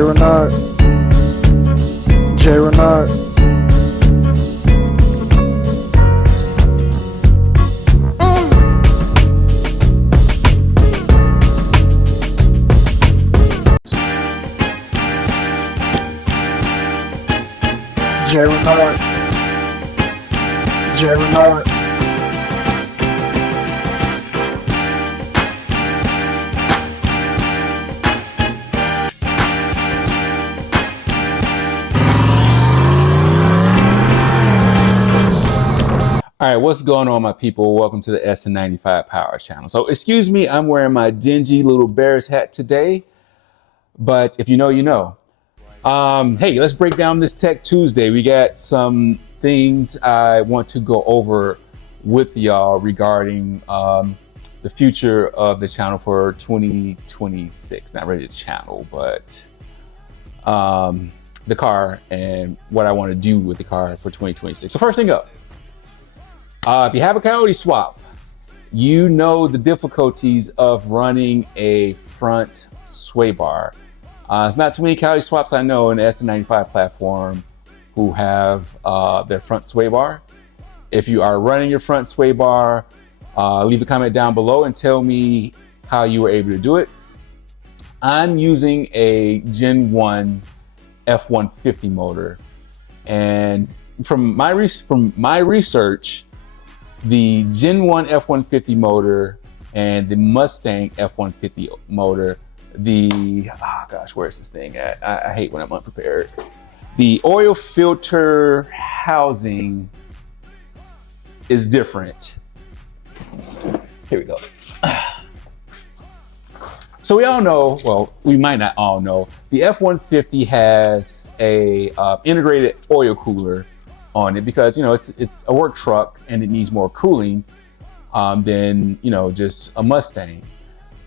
Renard. J Renard. J Renard. J Renard. All right, what's going on, my people? Welcome to the Sn95 Power channel. So excuse me, I'm wearing my dingy little Bears hat today, but if you know, you know. Hey, let's break down this Tech Tuesday. We got some things I want to go over with y'all regarding the future of the channel for 2026. Not really the channel, but the car and what I want to do with the car for 2026. So first thing up. If you have a Coyote swap, you know the difficulties of running a front sway bar. There's not too many Coyote swaps I know in the Sn95 platform who have their front sway bar. If you are running your front sway bar, leave a comment down below and tell me how you were able to do it. I'm using a Gen 1 F-150 motor, and from my research, the Gen 1 F-150 motor and the Mustang F-150 motor, where's this thing at? I hate when I'm unprepared. The oil filter housing is different. Here we go. So we all know, well, we might not all know, the F-150 has a integrated oil cooler on it because, you know, it's a work truck and it needs more cooling than, you know, just a Mustang.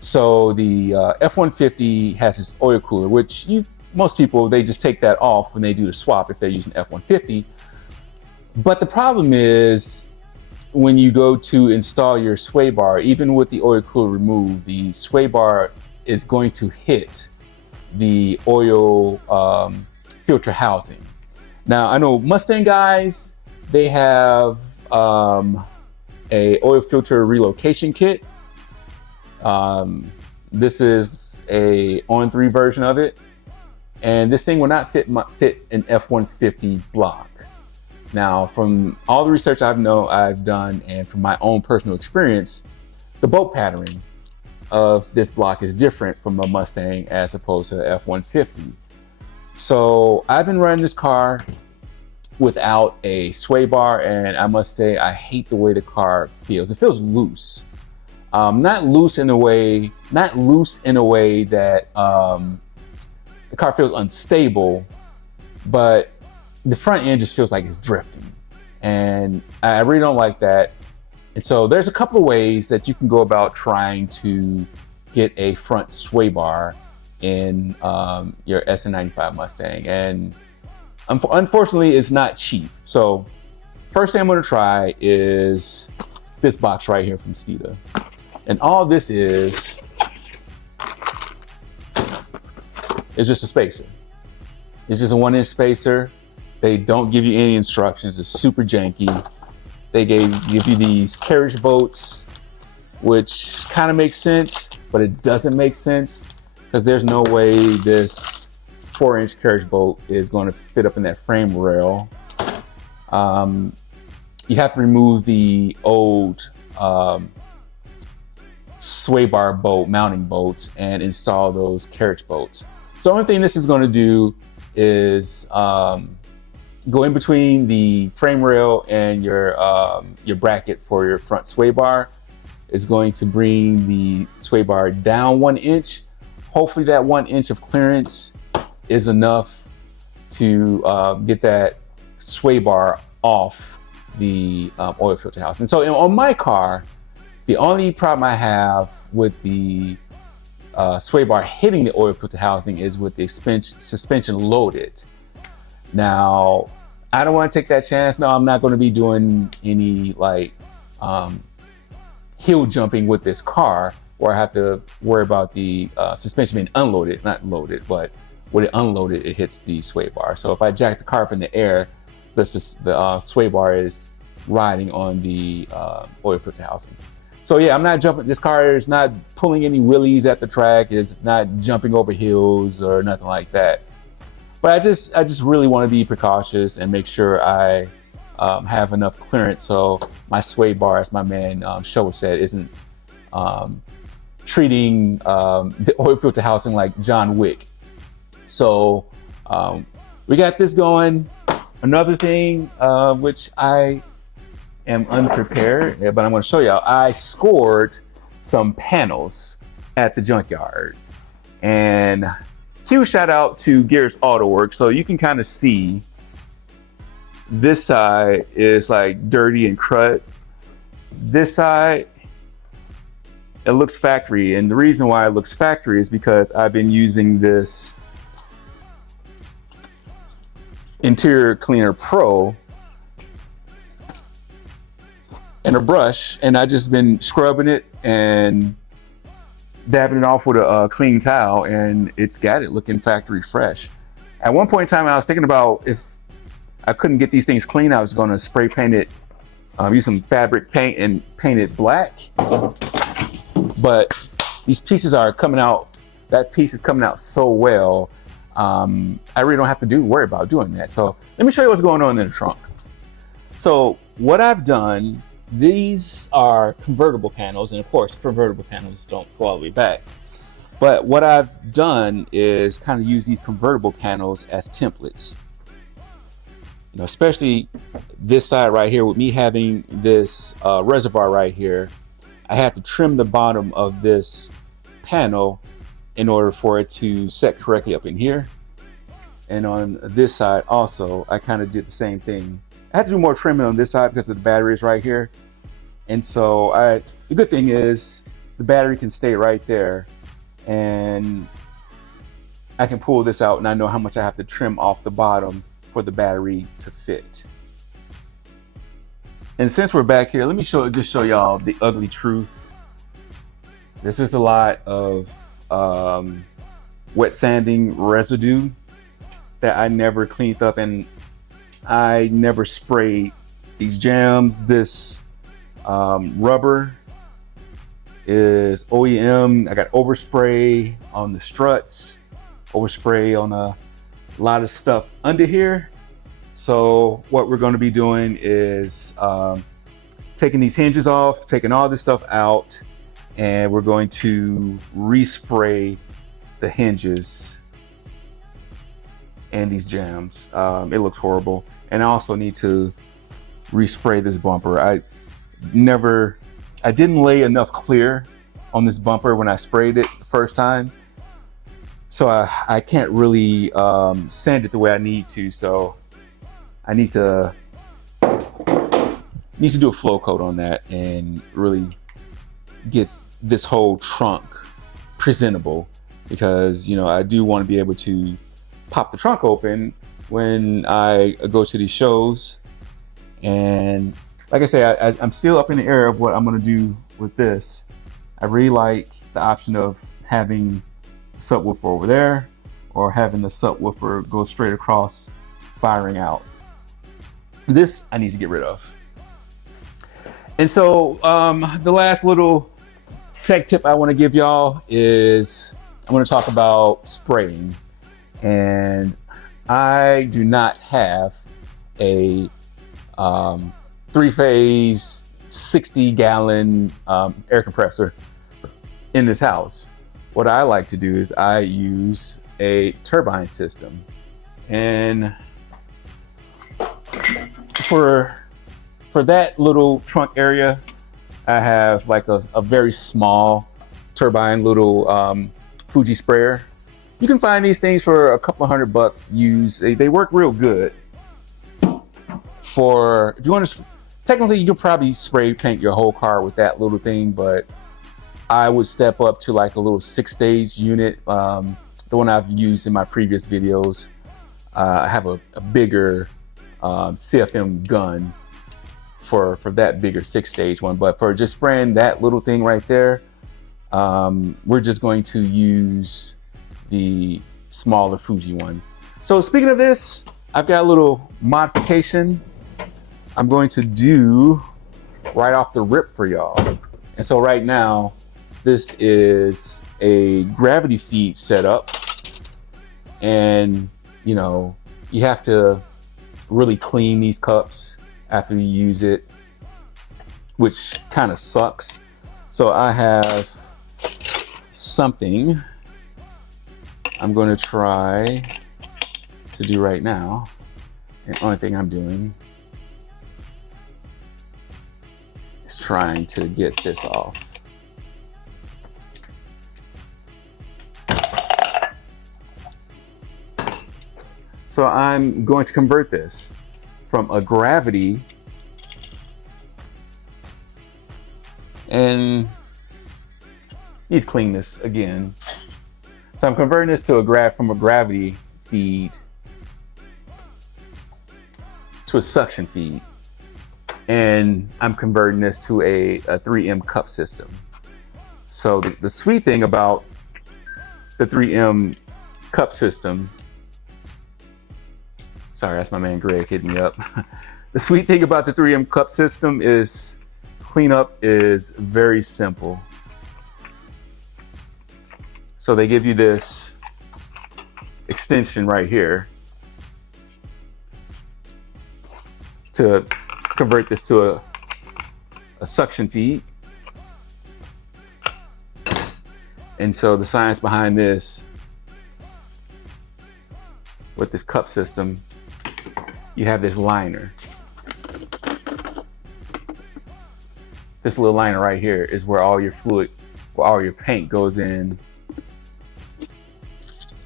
So the F-150 has this oil cooler, which most people, they just take that off when they do the swap if they're using F-150. But the problem is when you go to install your sway bar, even with the oil cooler removed, the sway bar is going to hit the oil filter housing. Now, I know Mustang guys, they have a oil filter relocation kit. This is a on-3 version of it, and this thing will not fit an F-150 block. Now, from all the research I've done, and from my own personal experience, the bolt patterning of this block is different from a Mustang as opposed to F-150. So I've been running this car without a sway bar, and I must say I hate the way the car feels. It feels loose. Not loose in a way that the car feels unstable, but the front end just feels like it's drifting, and I really don't like that. And so there's a couple of ways that you can go about trying to get a front sway bar in your Sn95 Mustang, and unfortunately it's not cheap. So first thing I'm going to try is this box right here from Steeda, and all this is just a spacer. It's just a 1-inch spacer. They don't give you any instructions. It's super janky. They give you these carriage bolts, which kind of makes sense, but it doesn't make sense because there's no way this 4-inch carriage bolt is going to fit up in that frame rail. You have to remove the old sway bar bolt, mounting bolts, and install those carriage bolts. So the only thing this is going to do is go in between the frame rail and your bracket for your front sway bar. Is going to bring the sway bar down 1 inch. Hopefully that 1 inch of clearance is enough to get that sway bar off the oil filter house. And so on my car, the only problem I have with the sway bar hitting the oil filter housing is with the suspension loaded. Now, I don't want to take that chance. No, I'm not going to be doing any like hill jumping with this car where I have to worry about the suspension being unloaded, not loaded, but when it unloaded, it hits the sway bar. So if I jack the car up in the air, the sway bar is riding on the oil filter housing. So yeah, I'm not jumping. This car is not pulling any wheelies at the track. It's not jumping over hills or nothing like that. But I just really want to be precautious and make sure I have enough clearance so my sway bar, as my man Show said, isn't treating the oil filter housing like John Wick. So we got this going. Another thing which I am unprepared, but I'm going to show y'all. I scored some panels at the junkyard, and huge shout out to Gears Auto Works. So you can kind of see this side is like dirty and crud. This side, it looks factory, and the reason why it looks factory is because I've been using this Interior Cleaner Pro and a brush, and I just been scrubbing it and dabbing it off with a clean towel, and it's got it looking factory fresh. At one point in time, I was thinking about if I couldn't get these things clean, I was going to spray paint it, use some fabric paint and paint it black. But these pieces are coming out, that piece is coming out so well, I really don't have to worry about doing that. So let me show you what's going on in the trunk. So what I've done, these are convertible panels, and of course convertible panels don't go all the way back. But what I've done is kind of use these convertible panels as templates. You know, especially this side right here, with me having this reservoir right here, I have to trim the bottom of this panel in order for it to set correctly up in here. And on this side also, I kind of did the same thing. I had to do more trimming on this side because of the batteries right here. And so the good thing is the battery can stay right there, and I can pull this out and I know how much I have to trim off the bottom for the battery to fit. And since we're back here, let me just show y'all the ugly truth. This is a lot of wet sanding residue that I never cleaned up, and I never sprayed these jams. This rubber is OEM. I got overspray on the struts, overspray on a lot of stuff under here. So what we're going to be doing is taking these hinges off, taking all this stuff out, and we're going to respray the hinges and these jams. It looks horrible. And I also need to respray this bumper. I didn't lay enough clear on this bumper when I sprayed it the first time. So I can't really sand it the way I need to. So I need to do a flow coat on that and really get this whole trunk presentable, because you know I do want to be able to pop the trunk open when I go to these shows. And like I say, I'm still up in the air of what I'm going to do with this. I really like the option of having subwoofer over there, or having the subwoofer go straight across, firing out. This I need to get rid of. And so the last little tech tip I want to give y'all is I want to talk about spraying. And I do not have a 3-phase 60-gallon air compressor in this house. What I like to do is I use a turbine system. And for that little trunk area, I have like a very small turbine little Fuji sprayer. You can find these things for a couple $100 used. They work real good. For if you want to, technically you could probably spray paint your whole car with that little thing, but I would step up to like a little 6-stage unit. The one I've used in my previous videos. I have a bigger CFM gun for that bigger 6-stage one, but for just spraying that little thing right there, we're just going to use the smaller Fuji one. So speaking of this, I've got a little modification I'm going to do right off the rip for y'all. And so right now, this is a gravity feed setup. And you know, you have to really clean these cups after you use it, which kind of sucks. So I have something I'm going to try to do right now. And the only thing I'm doing is trying to get this off. So I'm going to convert this from a gravity and need to clean this again. So I'm converting this to from a gravity feed to a suction feed. And I'm converting this to a 3M cup system. So the sweet thing about the 3M cup system, sorry, that's my man Greg hitting me up. The sweet thing about the 3M cup system is cleanup is very simple. So they give you this extension right here to convert this to a suction feed. And so the science behind this, with this cup system, you have this liner. This little liner right here is where all your fluid, where all your paint goes in.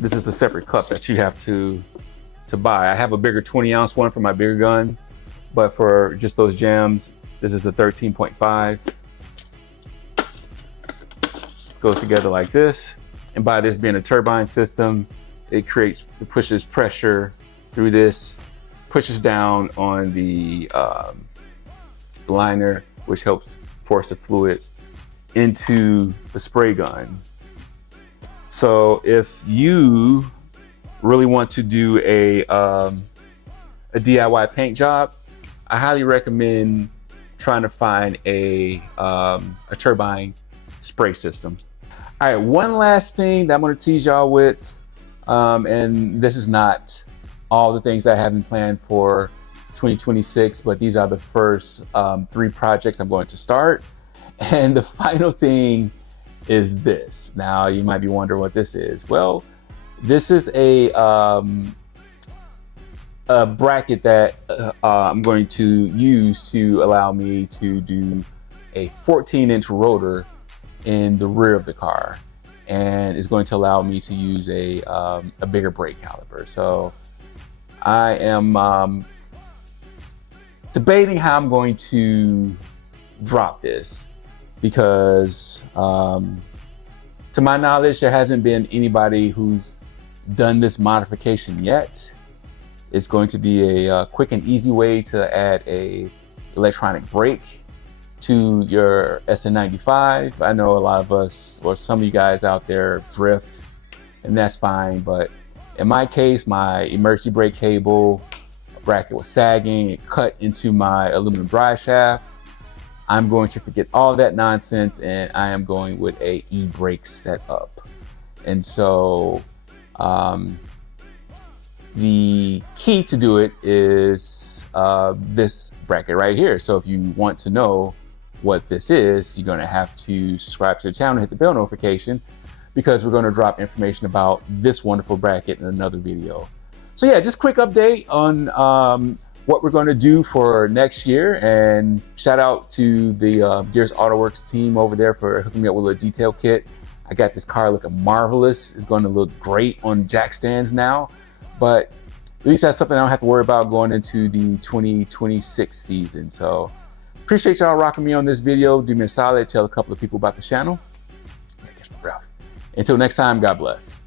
This is a separate cup that you have to buy. I have a bigger 20-ounce one for my bigger gun, but for just those jams, this is a 13.5. Goes together like this. And by this being a turbine system, it pushes pressure through this, pushes down on the liner, which helps force the fluid into the spray gun. So if you really want to do a DIY paint job, I highly recommend trying to find a turbine spray system. All right, one last thing that I'm going to tease y'all with, and this is not all the things that I have been planned for 2026, but these are the first 3 projects I'm going to start. And the final thing is this. Now you might be wondering what this is. Well, this is a bracket that I'm going to use to allow me to do a 14-inch rotor in the rear of the car, and is going to allow me to use a bigger brake caliper. So I am debating how I'm going to drop this, because to my knowledge, there hasn't been anybody who's done this modification yet. It's going to be a quick and easy way to add a electronic brake to your Sn95. I know a lot of us, or some of you guys out there, drift, and that's fine. But in my case, my emergency brake cable bracket was sagging. It cut into my aluminum drive shaft. I'm going to forget all that nonsense, and I am going with a e-brake setup. And so the key to do it is this bracket right here. So if you want to know what this is, you're going to have to subscribe to the channel, hit the bell notification, because we're going to drop information about this wonderful bracket in another video. So yeah, just quick update on what we're going to do for next year, and shout out to the Gears Autoworks team over there for hooking me up with a detail kit. I got this car looking marvelous. It's going to look great on jack stands now, but at least that's something I don't have to worry about going into the 2026 season. So appreciate y'all rocking me on this video. Do me a solid, tell a couple of people about the channel. I guess my breath. Until next time, God bless.